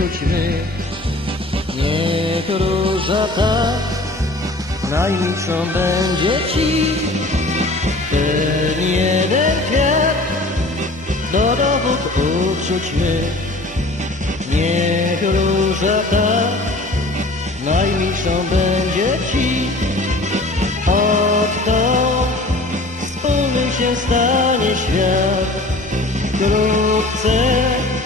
uczuć my. Niech róża ta najmilszą będzie ci. Ten jeden kwiat do dowód uczuć my. Niech róża ta najmilszą będzie ci. Odtąd wspólny się stanie świat. Wkrótce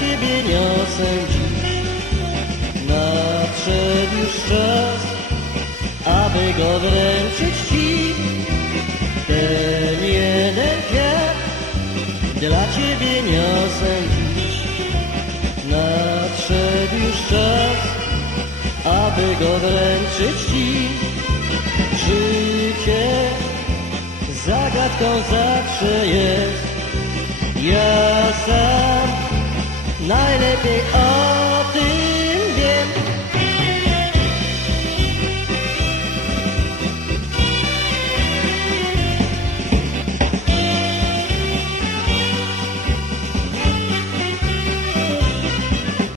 Ciebie niosę dziś. Nadszedł już czas, aby go wręczyć dla Ciebie niosę dziś. Nadszedł już czas, aby go wręczyć Ci. Życie zagadką zawsze jest. Ja sam najlepiej o tym wiem.